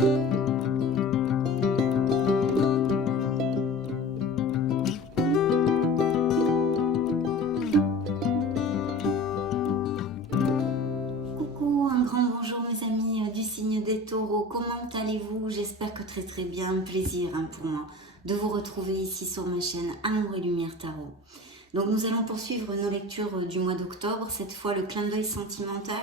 Coucou, un grand bonjour mes amis du signe des taureaux, comment allez-vous? J'espère que très bien, plaisir pour moi de vous retrouver ici sur ma chaîne Amour et Lumière Tarot. Donc nous allons poursuivre nos lectures du mois d'octobre, cette fois le clin d'œil sentimental,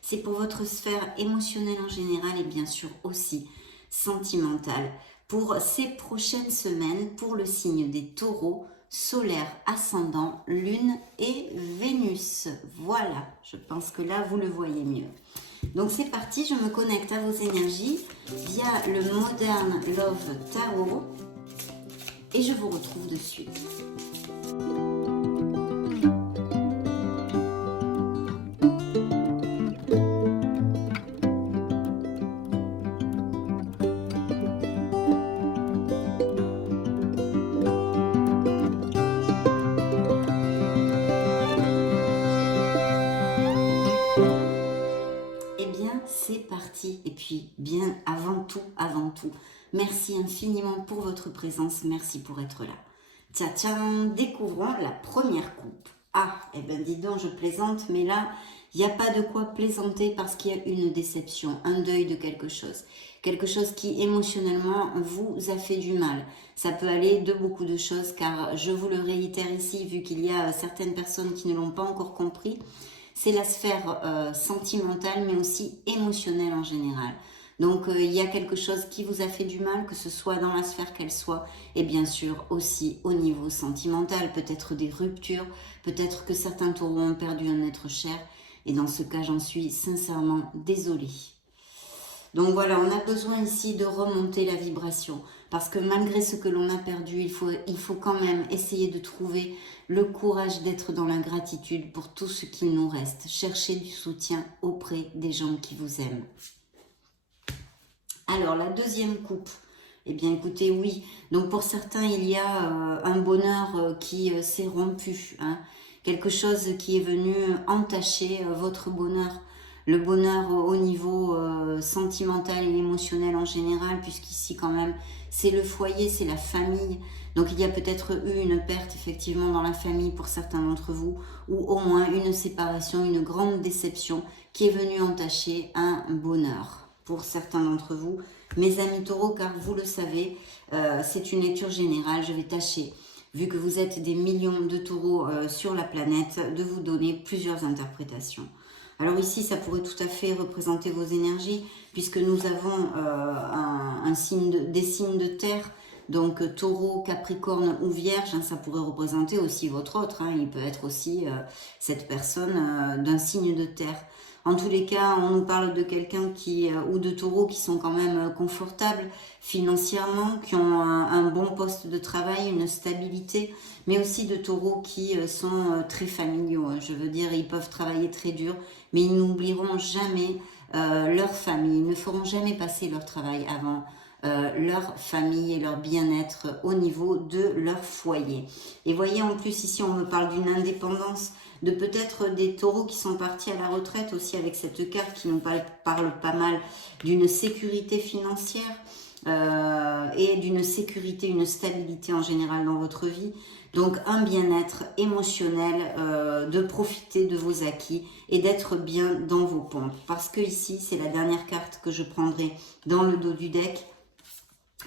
c'est pour votre sphère émotionnelle en général et bien sûr aussi sentimentale. Pour ces prochaines semaines, pour le signe des taureaux, solaire, ascendant, lune et Vénus. Voilà, je pense que là vous le voyez mieux. Donc c'est parti, je me connecte à vos énergies via le Modern Love Tarot et je vous retrouve de suite. C'est parti. Et puis, bien avant tout, merci infiniment pour votre présence, merci pour être là. Tiens, tiens, découvrons la première coupe. Ah, eh ben dis donc, je plaisante, mais là, il n'y a pas de quoi plaisanter parce qu'il y a une déception, un deuil de quelque chose qui émotionnellement vous a fait du mal. Ça peut aller de beaucoup de choses, car je vous le réitère ici, vu qu'il y a certaines personnes qui ne l'ont pas encore compris, c'est la sphère sentimentale, mais aussi émotionnelle en général. Donc, il y a quelque chose qui vous a fait du mal, que ce soit dans la sphère qu'elle soit, et bien sûr aussi au niveau sentimental, peut-être des ruptures, peut-être que certains taureaux ont perdu un être cher, et dans ce cas, j'en suis sincèrement désolée. Donc voilà, on a besoin ici de remonter la vibration, parce que malgré ce que l'on a perdu, il faut quand même essayer de trouver le courage d'être dans la gratitude pour tout ce qu'il nous reste. Chercher du soutien auprès des gens qui vous aiment. Alors la deuxième coupe, eh bien écoutez, oui, donc pour certains il y a un bonheur qui s'est rompu, hein, quelque chose qui est venu entacher votre bonheur. Le bonheur au niveau sentimental et émotionnel en général, puisqu'ici quand même, c'est le foyer, c'est la famille. Donc il y a peut-être eu une perte effectivement dans la famille pour certains d'entre vous, ou au moins une séparation, une grande déception qui est venue entacher un bonheur pour certains d'entre vous. Mes amis taureaux, car vous le savez, c'est une lecture générale, je vais tâcher, vu que vous êtes des millions de taureaux sur la planète, de vous donner plusieurs interprétations. Alors ici, ça pourrait tout à fait représenter vos énergies, puisque nous avons des signes de terre, donc taureau, capricorne ou vierge, hein, ça pourrait représenter aussi votre autre, hein, il peut être aussi cette personne d'un signe de terre. En tous les cas, on nous parle de quelqu'un ou de taureaux qui sont quand même confortables financièrement, qui ont un bon poste de travail, une stabilité, mais aussi de taureaux qui sont très familiaux. Je veux dire, ils peuvent travailler très dur, mais ils n'oublieront jamais leur famille, ils ne feront jamais passer leur travail avant leur famille et leur bien-être au niveau de leur foyer. Et voyez, en plus ici on me parle d'une indépendance, de peut-être des taureaux qui sont partis à la retraite aussi, avec cette carte qui nous parle pas mal d'une sécurité financière et d'une sécurité, une stabilité en général dans votre vie. Donc un bien-être émotionnel, de profiter de vos acquis et d'être bien dans vos pompes. Parce que ici, c'est la dernière carte que je prendrai dans le dos du deck.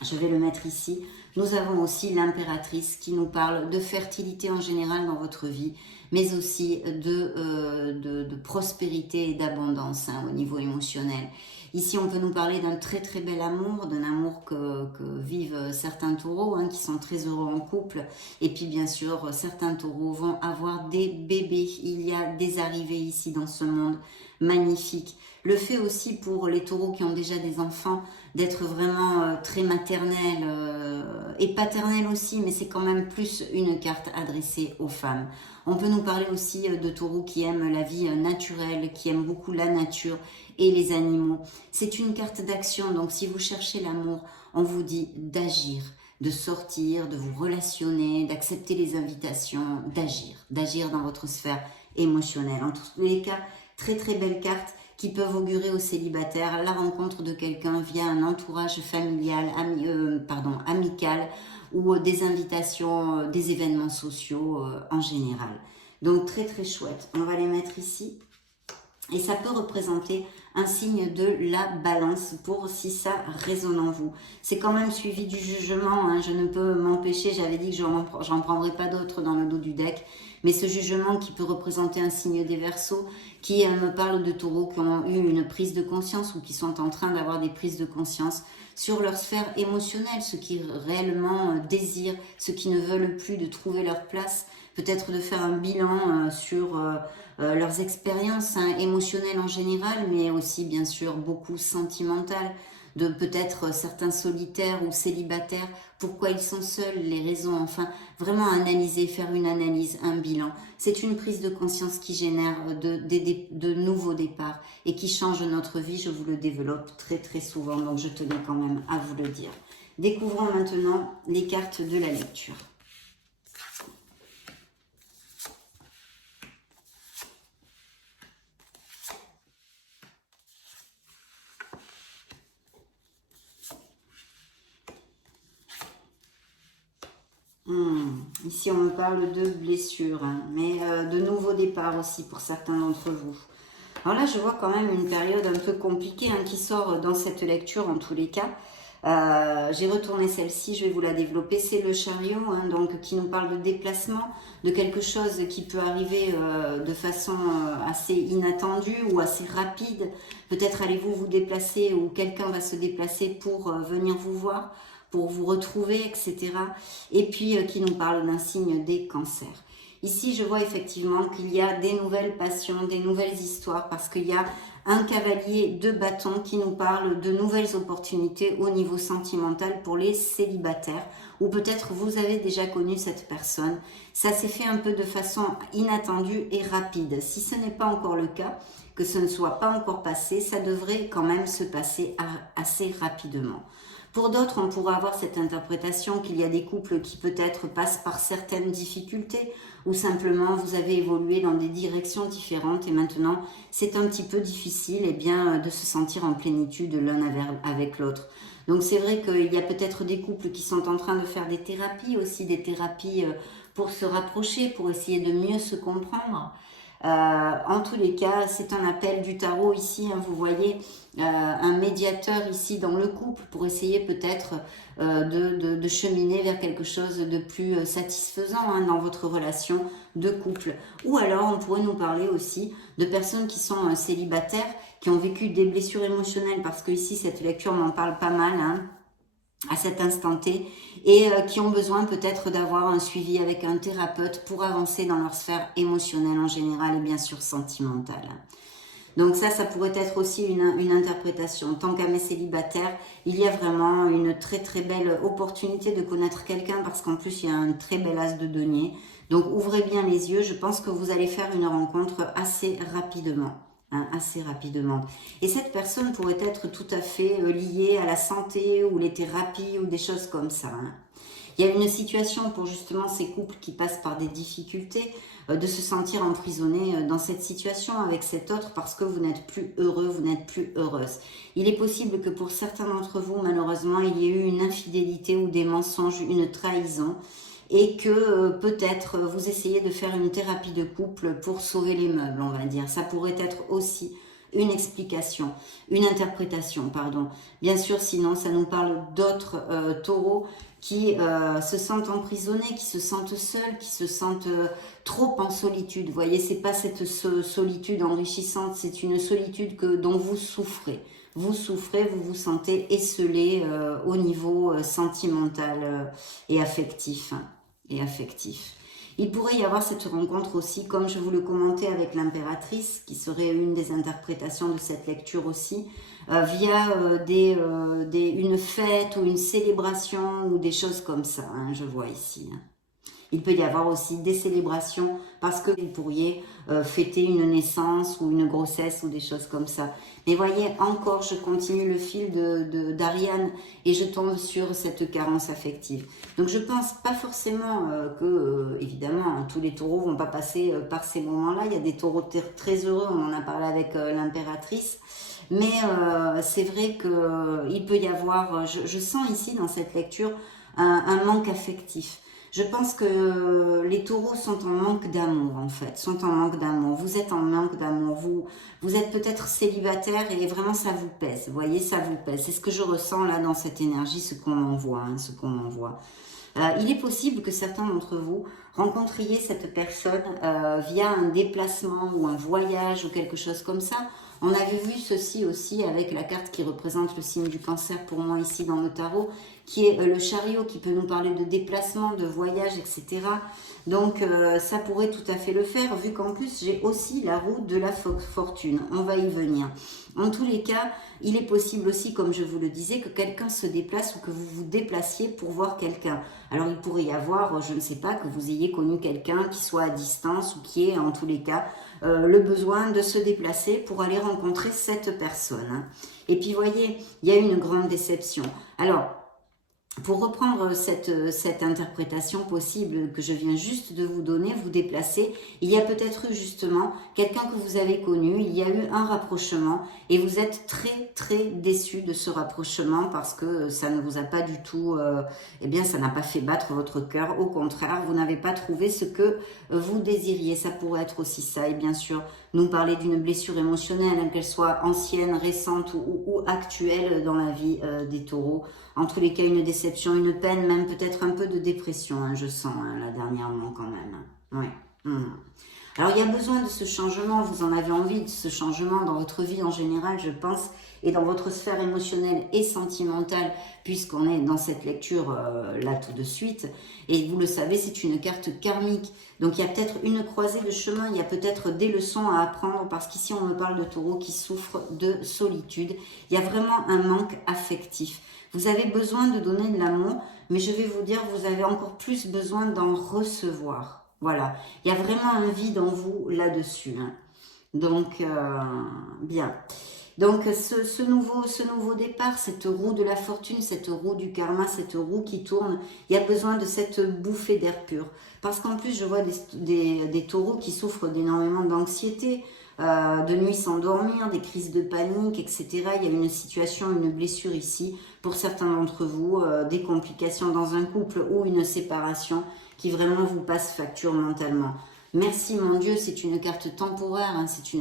Je vais le mettre ici. Nous avons aussi l'impératrice qui nous parle de fertilité en général dans votre vie, mais aussi de prospérité et d'abondance, hein, au niveau émotionnel. Ici, on peut nous parler d'un très bel amour, d'un amour que vivent certains taureaux, hein, qui sont très heureux en couple. Et puis, bien sûr, certains taureaux vont avoir des bébés. Il y a des arrivées ici dans ce monde magnifique. Le fait aussi pour les taureaux qui ont déjà des enfants d'être vraiment très maternel et paternel aussi, mais c'est quand même plus une carte adressée aux femmes. On peut nous parler aussi de taureaux qui aiment la vie naturelle, qui aiment beaucoup la nature et les animaux. C'est une carte d'action, donc si vous cherchez l'amour, on vous dit d'agir, de sortir, de vous relationner, d'accepter les invitations, d'agir dans votre sphère émotionnelle. En tous les cas, très belle carte qui peuvent augurer aux célibataires la rencontre de quelqu'un via un entourage familial, amical, ou des invitations, des événements sociaux en général. Donc très très chouette. On va les mettre ici. Et ça peut représenter un signe de la balance pour si ça résonne en vous. C'est quand même suivi du jugement, hein. Je ne peux m'empêcher, j'avais dit que j'en prendrai pas d'autres dans le dos du deck, mais ce jugement qui peut représenter un signe des Verseaux, qui me parle de taureaux qui ont eu une prise de conscience ou qui sont en train d'avoir des prises de conscience sur leur sphère émotionnelle, ceux qui réellement désirent, ceux qui ne veulent plus de trouver leur place, peut-être de faire un bilan sur leurs expériences émotionnelles en général, mais aussi bien sûr beaucoup sentimentales, de peut-être certains solitaires ou célibataires, pourquoi ils sont seuls, les raisons, enfin vraiment analyser, faire une analyse, un bilan. C'est une prise de conscience qui génère de nouveaux départs et qui change notre vie, je vous le développe très très souvent, donc je tenais quand même à vous le dire. Découvrons maintenant les cartes de la lecture. Ici, on me parle de blessures, hein, mais de nouveaux départs aussi pour certains d'entre vous. Alors là, je vois quand même une période un peu compliquée hein, qui sort dans cette lecture en tous les cas. J'ai retourné celle-ci, je vais vous la développer. C'est le chariot, hein, donc qui nous parle de déplacement, de quelque chose qui peut arriver de façon assez inattendue ou assez rapide. Peut-être allez-vous vous déplacer ou quelqu'un va se déplacer pour venir vous voir, pour vous retrouver, etc. Et puis qui nous parle d'un signe des cancers. Ici, je vois effectivement qu'il y a des nouvelles passions, des nouvelles histoires, parce qu'il y a un cavalier de bâton qui nous parle de nouvelles opportunités au niveau sentimental pour les célibataires, ou peut-être vous avez déjà connu cette personne. Ça s'est fait un peu de façon inattendue et rapide. Si ce n'est pas encore le cas, que ce ne soit pas encore passé, ça devrait quand même se passer assez rapidement. Pour d'autres, on pourrait avoir cette interprétation qu'il y a des couples qui peut-être passent par certaines difficultés ou simplement vous avez évolué dans des directions différentes et maintenant c'est un petit peu difficile de se sentir en plénitude l'un avec l'autre. Donc c'est vrai qu'il y a peut-être des couples qui sont en train de faire des thérapies aussi, des thérapies pour se rapprocher, pour essayer de mieux se comprendre. En tous les cas, c'est un appel du tarot ici, hein, vous voyez, un médiateur ici dans le couple pour essayer peut-être de cheminer vers quelque chose de plus satisfaisant hein, dans votre relation de couple. Ou alors, on pourrait nous parler aussi de personnes qui sont célibataires, qui ont vécu des blessures émotionnelles, parce que ici, cette lecture m'en parle pas mal, hein, à cet instant T, et qui ont besoin peut-être d'avoir un suivi avec un thérapeute pour avancer dans leur sphère émotionnelle en général et bien sûr sentimentale. Donc ça pourrait être aussi une interprétation. Tant qu'à mes célibataires, il y a vraiment une très très belle opportunité de connaître quelqu'un parce qu'en plus il y a un très bel as de denier. Donc ouvrez bien les yeux, je pense que vous allez faire une rencontre assez rapidement. Hein, assez rapidement. Et cette personne pourrait être tout à fait liée à la santé ou les thérapies ou des choses comme ça. Hein. Il y a une situation pour justement ces couples qui passent par des difficultés de se sentir emprisonnés dans cette situation avec cet autre parce que vous n'êtes plus heureux, vous n'êtes plus heureuse. Il est possible que pour certains d'entre vous, malheureusement, il y ait eu une infidélité ou des mensonges, une trahison et que peut-être vous essayez de faire une thérapie de couple pour sauver les meubles, on va dire. Ça pourrait être aussi une explication, une interprétation, pardon. Bien sûr, sinon, ça nous parle d'autres taureaux qui se sentent emprisonnés, qui se sentent seuls, qui se sentent trop en solitude. Vous voyez, c'est pas cette solitude enrichissante, c'est une solitude dont vous souffrez. Vous souffrez, vous vous sentez esselé au niveau sentimental et affectif. Il pourrait y avoir cette rencontre aussi, comme je vous le commentais avec l'impératrice, qui serait une des interprétations de cette lecture aussi, via une fête ou une célébration ou des choses comme ça, hein, je vois ici. Hein. Il peut y avoir aussi des célébrations parce que vous pourriez fêter une naissance ou une grossesse ou des choses comme ça. Mais voyez, encore, je continue le fil d'Ariane et je tombe sur cette carence affective. Donc je pense pas forcément que, évidemment, tous les taureaux vont pas passer par ces moments-là. Il y a des taureaux très heureux, on en a parlé avec l'impératrice. Mais c'est vrai qu'il peut y avoir, je sens ici dans cette lecture, un manque affectif. Je pense que les taureaux sont en manque d'amour, en fait, sont en manque d'amour. Vous êtes en manque d'amour, vous êtes peut-être célibataire et vraiment ça vous pèse, vous voyez, ça vous pèse. C'est ce que je ressens là dans cette énergie, ce qu'on m'envoie, hein, ce qu'on m'envoie. Il est possible que certains d'entre vous rencontriez cette personne via un déplacement ou un voyage ou quelque chose comme ça. On avait vu ceci aussi avec la carte qui représente le signe du cancer pour moi ici dans le tarot, qui est le chariot, qui peut nous parler de déplacement, de voyage, etc. Donc ça pourrait tout à fait le faire, vu qu'en plus j'ai aussi la roue de la fortune. On va y venir. En tous les cas, il est possible aussi, comme je vous le disais, que quelqu'un se déplace ou que vous vous déplaciez pour voir quelqu'un. Alors il pourrait y avoir, je ne sais pas, que vous ayez connu quelqu'un qui soit à distance ou qui ait en tous les cas le besoin de se déplacer pour aller rencontrer cette personne. Hein. Et puis voyez, il y a une grande déception. Alors, pour reprendre cette interprétation possible que je viens juste de vous donner, vous déplacer, il y a peut-être eu justement quelqu'un que vous avez connu, il y a eu un rapprochement et vous êtes très déçu de ce rapprochement parce que ça ne vous a pas du tout, eh bien ça n'a pas fait battre votre cœur, au contraire, vous n'avez pas trouvé ce que vous désiriez, ça pourrait être aussi ça et bien sûr nous parler d'une blessure émotionnelle, hein, qu'elle soit ancienne, récente ou actuelle dans la vie des taureaux. En tous les cas, une déception, une peine, même peut-être un peu de dépression, hein, je sens, hein, là dernièrement quand même. Ouais. Alors, il y a besoin de ce changement, vous en avez envie de ce changement dans votre vie en général, je pense, et dans votre sphère émotionnelle et sentimentale, puisqu'on est dans cette lecture là tout de suite. Et vous le savez, c'est une carte karmique. Donc, il y a peut-être une croisée de chemin, il y a peut-être des leçons à apprendre, parce qu'ici, on me parle de taureaux qui souffrent de solitude. Il y a vraiment un manque affectif. Vous avez besoin de donner de l'amour, mais je vais vous dire, vous avez encore plus besoin d'en recevoir. Voilà, il y a vraiment un vide en vous là-dessus. Hein. Donc, bien. Donc, ce nouveau départ, cette roue de la fortune, cette roue du karma, cette roue qui tourne, il y a besoin de cette bouffée d'air pur. Parce qu'en plus, je vois des taureaux qui souffrent d'énormément d'anxiété, de nuit sans dormir, des crises de panique, etc. Il y a une situation, une blessure ici, pour certains d'entre vous, des complications dans un couple ou une séparation qui vraiment vous passe facture mentalement. Merci mon Dieu, c'est une carte temporaire, hein, c'est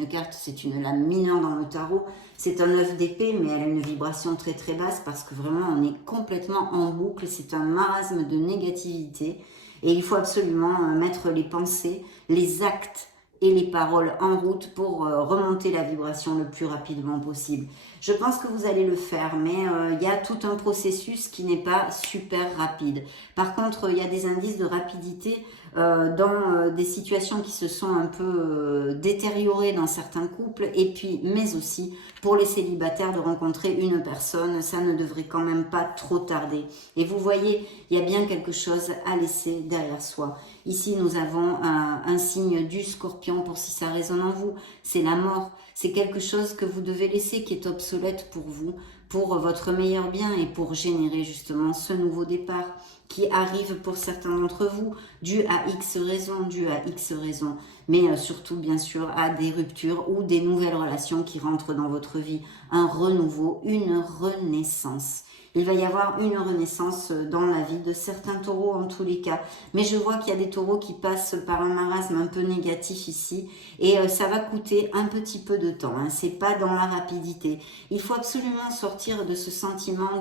une lame mineure dans le tarot, c'est un 9 d'épée, mais elle a une vibration très basse parce que vraiment on est complètement en boucle, c'est un marasme de négativité et il faut absolument mettre les pensées, les actes et les paroles en route pour remonter la vibration le plus rapidement possible. Je pense que vous allez le faire, mais il y a tout un processus qui n'est pas super rapide. Par contre, il y a des indices de rapidité dans des situations qui se sont un peu détériorées dans certains couples, et puis, mais aussi pour les célibataires de rencontrer une personne, ça ne devrait quand même pas trop tarder. Et vous voyez, il y a bien quelque chose à laisser derrière soi. Ici, nous avons un signe du scorpion, pour si ça résonne en vous, c'est la mort. C'est quelque chose que vous devez laisser, qui est obsolète pour vous, pour votre meilleur bien et pour générer justement ce nouveau départ qui arrive pour certains d'entre vous, dû à X raisons, mais surtout bien sûr à des ruptures ou des nouvelles relations qui rentrent dans votre vie, un renouveau, une renaissance. Il va y avoir une renaissance dans la vie de certains taureaux en tous les cas. Mais je vois qu'il y a des taureaux qui passent par un marasme un peu négatif ici. Et ça va coûter un petit peu de temps. Hein. C'est pas dans la rapidité. Il faut absolument sortir de ce sentiment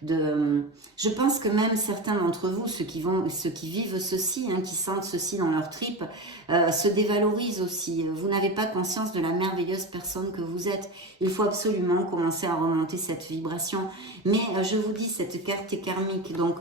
je pense que même certains d'entre vous, ceux qui vivent ceci, hein, qui sentent ceci dans leur tripes, se dévalorisent aussi. Vous n'avez pas conscience de la merveilleuse personne que vous êtes. Il faut absolument commencer à remonter cette vibration. Mais je vous dis, cette carte est karmique, donc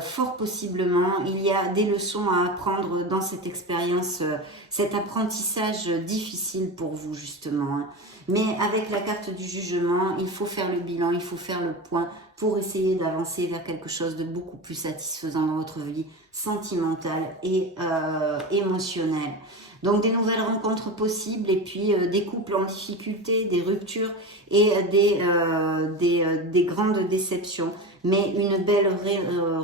fort possiblement, il y a des leçons à apprendre dans cette expérience, cet apprentissage difficile pour vous justement. Hein. Mais avec la carte du jugement, il faut faire le bilan, il faut faire le point pour essayer d'avancer vers quelque chose de beaucoup plus satisfaisant dans votre vie sentimentale et émotionnelle. Donc des nouvelles rencontres possibles et puis des couples en difficulté, des ruptures et des grandes déceptions, mais une belle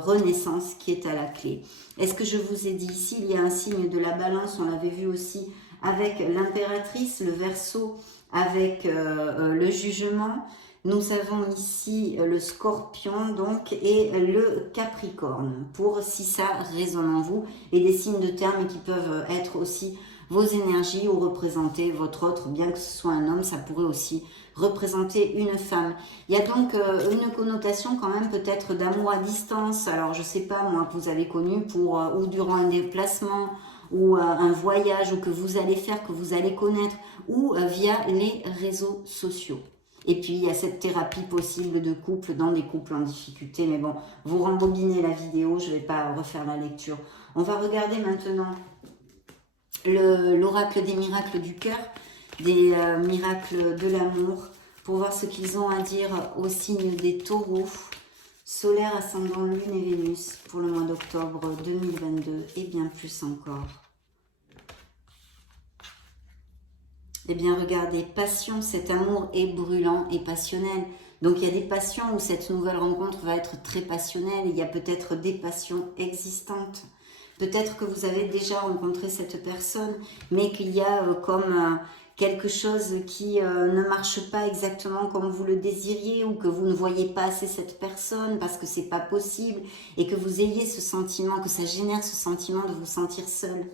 renaissance qui est à la clé. Est-ce que je vous ai dit ici, il y a un signe de la balance, on l'avait vu aussi avec l'impératrice, le Verseau, avec le jugement. Nous avons ici le Scorpion donc et le Capricorne pour si ça résonne en vous et des signes de terme qui peuvent être aussi vos énergies ou représenter votre autre, bien que ce soit un homme, ça pourrait aussi représenter une femme. Il y a donc une connotation quand même peut-être d'amour à distance. Alors je sais pas moi, que vous avez connu pour ou durant un déplacement ou un voyage ou que vous allez faire, que vous allez connaître ou via les réseaux sociaux. Et puis, il y a cette thérapie possible de couple dans des couples en difficulté. Mais bon, vous rembobinez la vidéo, je ne vais pas refaire la lecture. On va regarder maintenant l'oracle des miracles du cœur, des miracles de l'amour, pour voir ce qu'ils ont à dire au signe des taureaux, solaire, ascendant, lune et Vénus, pour le mois d'octobre 2022 et bien plus encore. Eh bien, regardez, passion, cet amour est brûlant et passionnel. Donc, il y a des passions où cette nouvelle rencontre va être très passionnelle. Il y a peut-être des passions existantes. Peut-être que vous avez déjà rencontré cette personne, mais qu'il y a comme quelque chose qui ne marche pas exactement comme vous le désiriez ou que vous ne voyez pas assez cette personne parce que c'est pas possible et que vous ayez ce sentiment, que ça génère ce sentiment de vous sentir seul.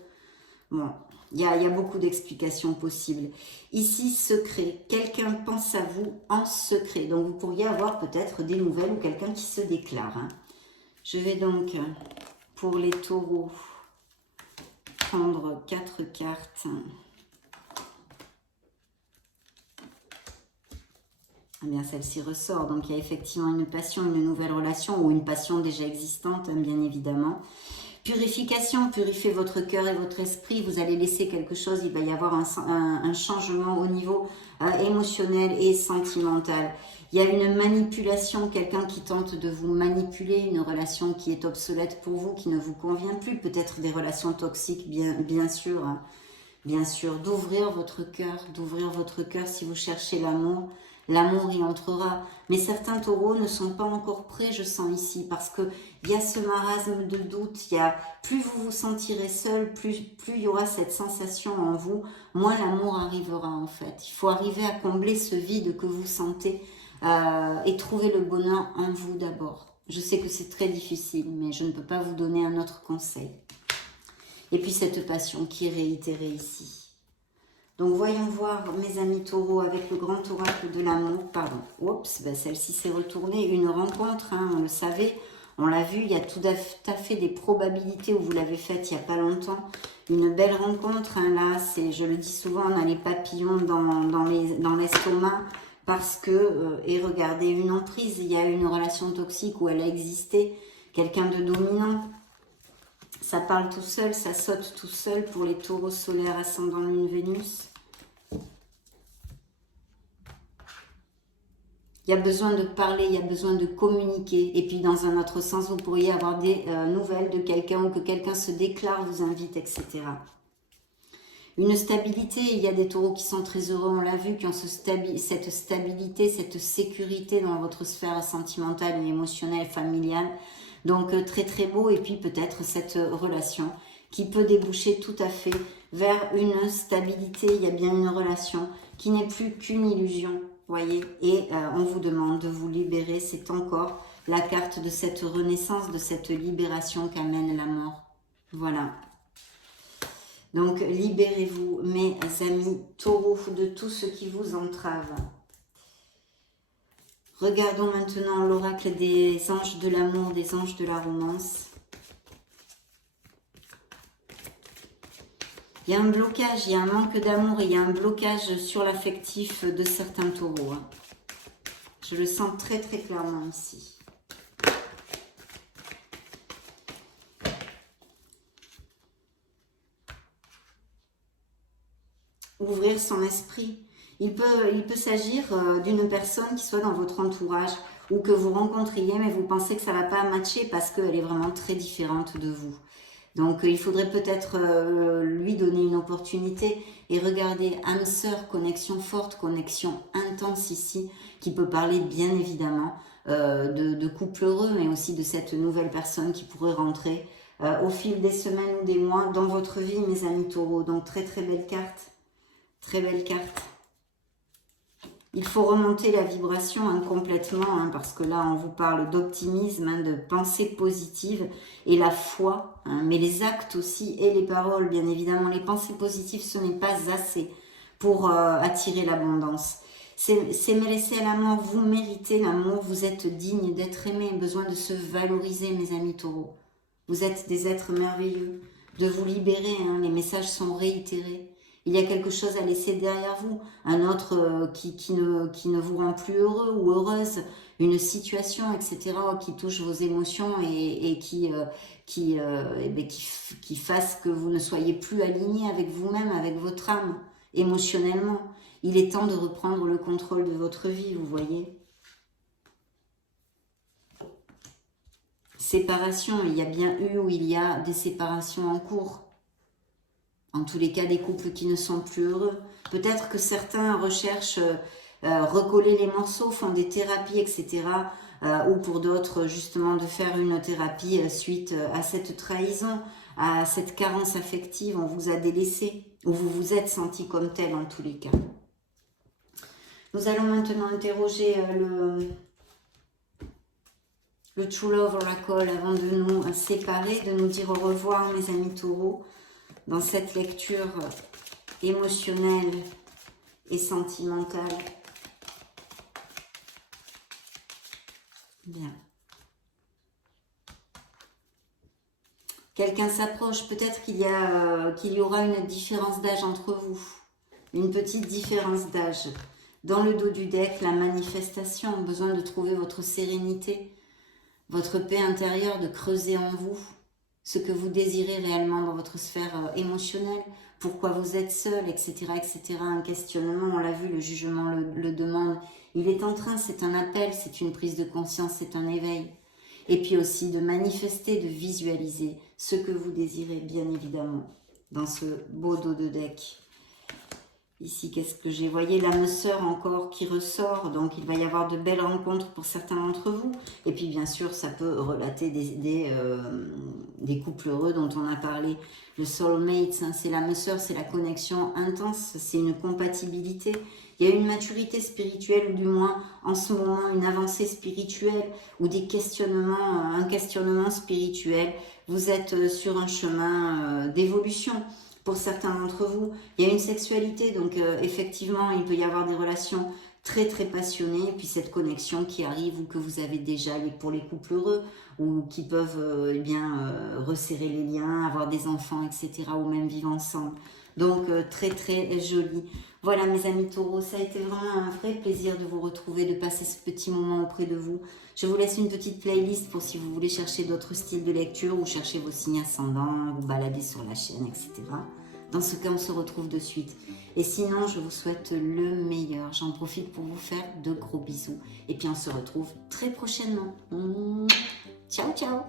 Bon, il y a beaucoup d'explications possibles. Ici, secret. Quelqu'un pense à vous en secret. Donc, vous pourriez avoir peut-être des nouvelles ou quelqu'un qui se déclare. Hein. Je vais donc, pour les taureaux, prendre 4 cartes. Eh bien, celle-ci ressort. Donc, il y a effectivement une passion, une nouvelle relation ou une passion déjà existante, hein, bien évidemment. Purification, purifiez votre cœur et votre esprit, vous allez laisser quelque chose, il va y avoir un changement au niveau émotionnel et sentimental. Il y a une manipulation, quelqu'un qui tente de vous manipuler, une relation qui est obsolète pour vous, qui ne vous convient plus, peut-être des relations toxiques, bien sûr. Hein. Bien sûr, d'ouvrir votre cœur si vous cherchez l'amour. L'amour y entrera. Mais certains taureaux ne sont pas encore prêts, je sens ici, parce qu'il y a ce marasme de doute. Plus vous vous sentirez seul, plus il y aura cette sensation en vous, moins l'amour arrivera en fait. Il faut arriver à combler ce vide que vous sentez et trouver le bonheur en vous d'abord. Je sais que c'est très difficile, mais je ne peux pas vous donner un autre conseil. Et puis cette passion qui est réitérée ici. Donc voyons voir mes amis taureaux avec le grand oracle de l'amour. Pardon, oups, ben celle-ci s'est retournée. Une rencontre, hein, on le savait, on l'a vu, il y a tout à fait des probabilités où vous l'avez faite il n'y a pas longtemps. Une belle rencontre, hein, là, je le dis souvent, on a les papillons dans l'estomac parce que, et regardez, une emprise, il y a une relation toxique où elle a existé, quelqu'un de dominant. Ça parle tout seul, ça saute tout seul pour les taureaux solaires ascendant lune Vénus. Il y a besoin de parler, il y a besoin de communiquer. Et puis dans un autre sens, vous pourriez avoir des nouvelles de quelqu'un ou que quelqu'un se déclare, vous invite, etc. Une stabilité, il y a des taureaux qui sont très heureux, on l'a vu, qui ont cette stabilité, cette sécurité dans votre sphère sentimentale et émotionnelle, familiale. Donc très très beau et puis peut-être cette relation qui peut déboucher tout à fait vers une stabilité. Il y a bien une relation qui n'est plus qu'une illusion, voyez. Et on vous demande de vous libérer. C'est encore la carte de cette renaissance, de cette libération qu'amène la mort. Voilà. Donc libérez-vous mes amis taureaux de tout ce qui vous entrave. Regardons maintenant l'oracle des anges de l'amour, des anges de la romance. Il y a un blocage, il y a un manque d'amour, il y a un blocage sur l'affectif de certains taureaux. Hein. Je le sens très très clairement ici. Ouvrir son esprit. Il peut s'agir d'une personne qui soit dans votre entourage ou que vous rencontriez, mais vous pensez que ça ne va pas matcher parce qu'elle est vraiment très différente de vous. Donc, il faudrait peut-être lui donner une opportunité et regarder âme sœur, connexion forte, connexion intense ici, qui peut parler bien évidemment de couple heureux, mais aussi de cette nouvelle personne qui pourrait rentrer au fil des semaines ou des mois dans votre vie, mes amis taureaux. Donc, très très belle carte. Très belle carte. Il faut remonter la vibration complètement, parce que là, on vous parle d'optimisme, de pensée positive et la foi, mais les actes aussi et les paroles, bien évidemment. Les pensées positives, ce n'est pas assez pour attirer l'abondance. C'est me laisser à l'amour, vous méritez l'amour, vous êtes digne d'être aimé, besoin de se valoriser, mes amis taureaux. Vous êtes des êtres merveilleux, de vous libérer, les messages sont réitérés. Il y a quelque chose à laisser derrière vous, un autre qui ne vous rend plus heureux ou heureuse, une situation, etc., qui touche vos émotions et qui fasse que vous ne soyez plus aligné avec vous-même, avec votre âme, émotionnellement. Il est temps de reprendre le contrôle de votre vie, vous voyez. Séparation, il y a bien eu ou il y a des séparations en cours. En tous les cas, des couples qui ne sont plus heureux. Peut-être que certains recherchent recoller les morceaux, font des thérapies, etc. Ou pour d'autres, justement, de faire une thérapie suite à cette trahison, à cette carence affective. On vous a délaissé, ou vous vous êtes senti comme tel en tous les cas. Nous allons maintenant interroger le True Love Oracle avant de nous séparer, de nous dire au revoir, mes amis taureaux. Dans cette lecture émotionnelle et sentimentale. Bien. Quelqu'un s'approche, peut-être qu'il y aura une différence d'âge entre vous. Une petite différence d'âge. Dans le dos du deck, la manifestation, besoin de trouver votre sérénité, votre paix intérieure, de creuser en vous ce que vous désirez réellement dans votre sphère émotionnelle, pourquoi vous êtes seul, etc., etc. Un questionnement, on l'a vu, le jugement le demande. Il est en train, c'est un appel, c'est une prise de conscience, c'est un éveil. Et puis aussi de manifester, de visualiser ce que vous désirez, bien évidemment, dans ce beau dos de deck. Ici, qu'est-ce que j'ai? Voyez l'âme sœur encore qui ressort, donc il va y avoir de belles rencontres pour certains d'entre vous. Et puis bien sûr, ça peut relater des couples heureux dont on a parlé. Le soulmate, c'est l'âme sœur, c'est la connexion intense, c'est une compatibilité. Il y a une maturité spirituelle, ou du moins en ce moment une avancée spirituelle, ou des questionnements, un questionnement spirituel. Vous êtes sur un chemin d'évolution. Pour certains d'entre vous, il y a une sexualité, donc effectivement, il peut y avoir des relations très très passionnées, et puis cette connexion qui arrive ou que vous avez déjà pour les couples heureux, ou qui peuvent resserrer les liens, avoir des enfants, etc., ou même vivre ensemble. Donc très très joli. Voilà mes amis taureaux, ça a été vraiment un vrai plaisir de vous retrouver, de passer ce petit moment auprès de vous. Je vous laisse une petite playlist pour si vous voulez chercher d'autres styles de lecture ou chercher vos signes ascendants, vous balader sur la chaîne, etc. Dans ce cas, on se retrouve de suite. Et sinon, je vous souhaite le meilleur. J'en profite pour vous faire de gros bisous. Et puis, on se retrouve très prochainement. Ciao, ciao!